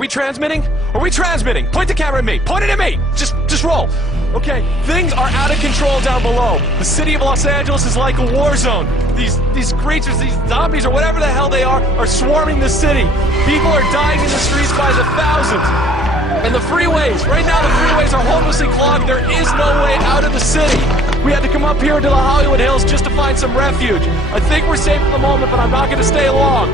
Are we transmitting? Are we transmitting? Point the camera at me. Point it at me. Just roll. Okay, things are out of control down below. The city of Los Angeles is like a war zone. These creatures, these zombies or whatever the hell they are swarming the city. People are dying in the streets by the thousands. And the freeways, right now the freeways are hopelessly clogged. There is no way out of the city. We had to come up here into the Hollywood Hills just to find some refuge. I think we're safe at the moment, but I'm not going to stay long.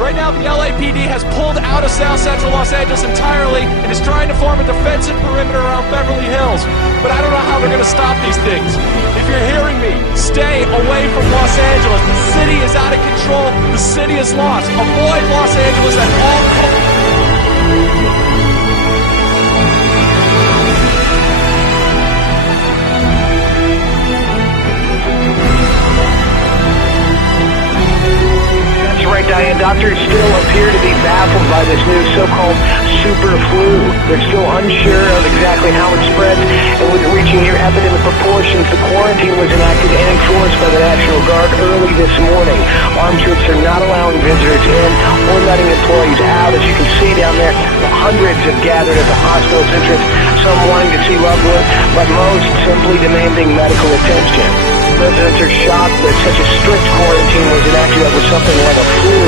Right now, the LAPD has pulled out of South Central Los Angeles entirely and is trying to form a defensive perimeter around Beverly Hills. But I don't know how they're going to stop these things. If you're hearing me, stay away from Los Angeles. The city is out of control. The city is lost. Avoid Los Angeles at all costs. Right, Diane, doctors still appear to be baffled by this new so-called super flu. They're still unsure of exactly how it spreads, and with reaching near epidemic proportions, the quarantine was enacted and enforced by the National Guard early this morning. Armed troops are not allowing visitors in or letting employees out. As you can see down there, hundreds have gathered at the hospital's entrance, some wanting to see loved ones, but most simply demanding medical attention. Residents are shocked that such a strict quarantine was enacted over something like a flu,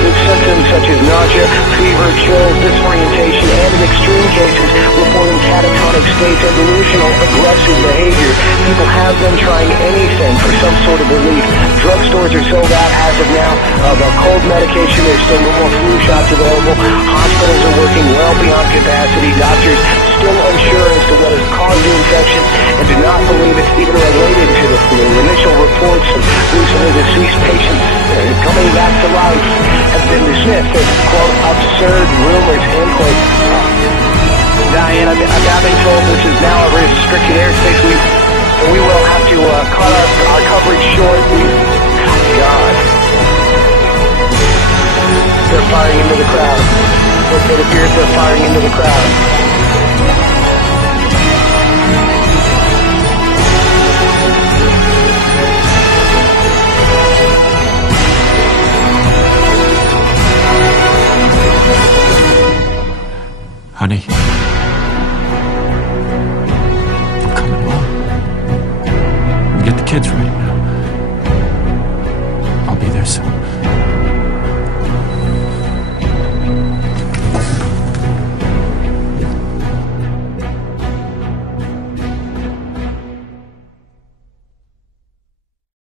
with symptoms such as nausea, fever, chills, disorientation, and in extreme cases, reporting catatonic states and delusional, aggressive behavior. People have been trying anything for some sort of relief. Drugstores are sold out as of now of cold medication. There's still no more flu shots available. Hospitals are working well beyond capacity. Doctors still unsure as to what has caused the infection and do not believe it's even related to the flu. Initial reports of recently deceased patients coming back to life have been dismissed as, quote, absurd rumors, end quote. Diane, I've been told this is now a restricted airspace. We will have to cut our coverage short. God. They're firing into the crowd. It appears they're firing into the crowd. Honey, I'm coming home. Get the kids ready.